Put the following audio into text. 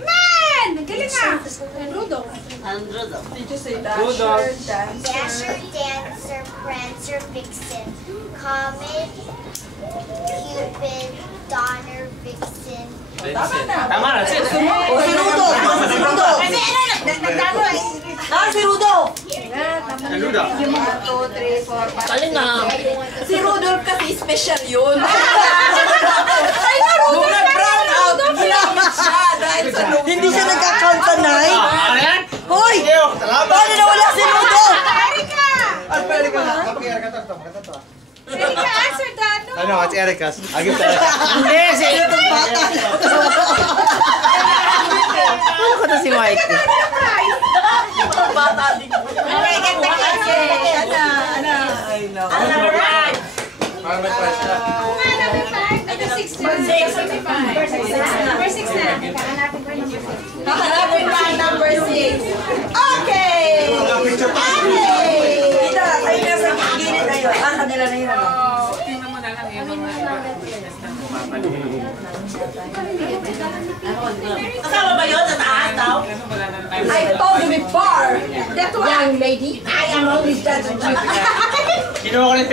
Man! Galing nga! Rudolph. Did you say Rudolph. Dasher, Dancer, Prancer, Vixen, Comet, Cupid, Donner, Vixen. Tama na. Tama na. Si Rudolph! Si Rudolph! Si Rudolph! Rudolph. 1, 2, 3, 4, 5. Galing nga. Si Rudolph kasi special yun. Ay na, Rudolph! Nung nag-brown out, ginamit siya dahil sa Rudolph. Hindi siya nag-account sa night. Ayan. Hoy! Salamat. Paano nawala si Rudolph? Erika! Erika, kapag Erika to. Erika, answer that. Ano, it's Erika's. Agad to Erika. Hindi, si Itong bata. Ano ko to si Mike? Bata din. Okay, get the kids. Ana. I know. Para may question. Kung nga namin 5, ito 6 na. 65. Number 6 na. Hahanapin pa ang number 6. Okay! Kita, tayo na sa gilid na yun. Ah, kanila na yun, ano? Tingnan mo na lang yung mga Kasama ba yun? Sa taas daw? wala na tayo. I told you before that young lady, I am always judging you. Kinuha ko rin